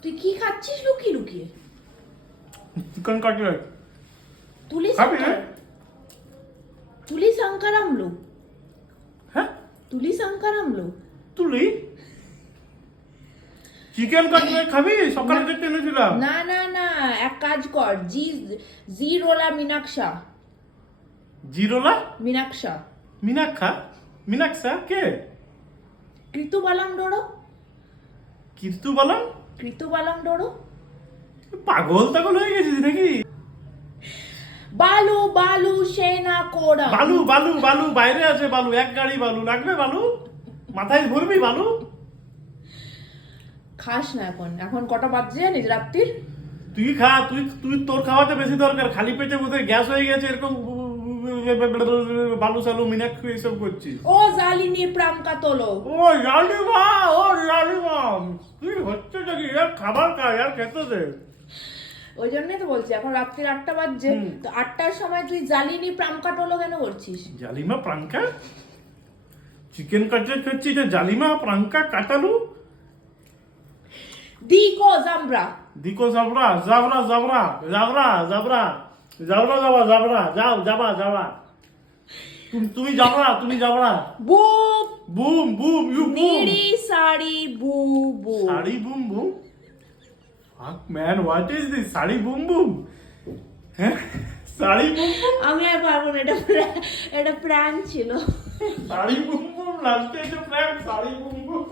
তুই কি খাচ্ছিস লুকিয়ে লুকিয়ে? Chicken cutlet. তুলি খাবি না? তুলি শঙ্করামলু। হ্যাঁ তুলি শঙ্করামলু। তুলি চিকেন কাটলেট খাবি? সকালে দেখতে এনেছিলাম। না না না, এক কাজ কর, জিরোলা মিনাক্ষা। জিরোলা মিনাক্ষা মিনাক্ষা মিনাক্ষা কে? কৃতুবালাম ডোড়ো। কীর্তু বলাম? কৃতুবালাম ডোড়ো। পাগল টাগল হয়ে গেছিস নাকি? বালু বালু সেনা কোড়া। বালু বালু বালু বাইরে আছে বালু, এক গাড়ি বালু লাগবে। বালু মাথায় ভরবি বালু? খাস না এখন। এখন কটা বাজছে জানিস রাত্রির? তুই খা, তুই তুই তোর খাওয়াতে বেশি দরকার। খালি পেটে বোধহয় গ্যাস হয়ে গেছে, এরকম বালু সালু মিনাক্ষু এইসব করছিস। ও জালিনী প্রামকা তোলো। ও লালিমা, ও লালিমা, তুই হচ্ছে নাকি? আর খাবার খাই, আর খেতে দে। ওই জন্যই তো বলছি এখন রাত্রির 8টা বাজছে, তো 8টার সময় তুই জালিনী প্রামকা তোলো কেন করছিস? জালিমা প্রাঙ্কা? চিকেন কাটলেট খাচ্ছি, যে জালিমা প্রাঙ্কা কাটালু? দিকো জামরা। দিকো জাবরা জাবরা জাবরা জাবরা জাবরা জাবরা যাবা জাবরা যাও যাবা যাবা। তুমি যাবরা, তুমি যাবরা। Boom boom boom you boom. নিড়ি সাড়ি বু বু। সাড়ি boom boom? Fuck man, what is this? সাড়ি বুম বুম? হ্যাঁ সাড়ি বুম বুম? আমি আর পারবো না, এটা প্র্যাঙ্ক ছিল। সাড়ি বুম বুম লাস্টে যে প্র্যাঙ্ক, সাড়ি বুম বুম।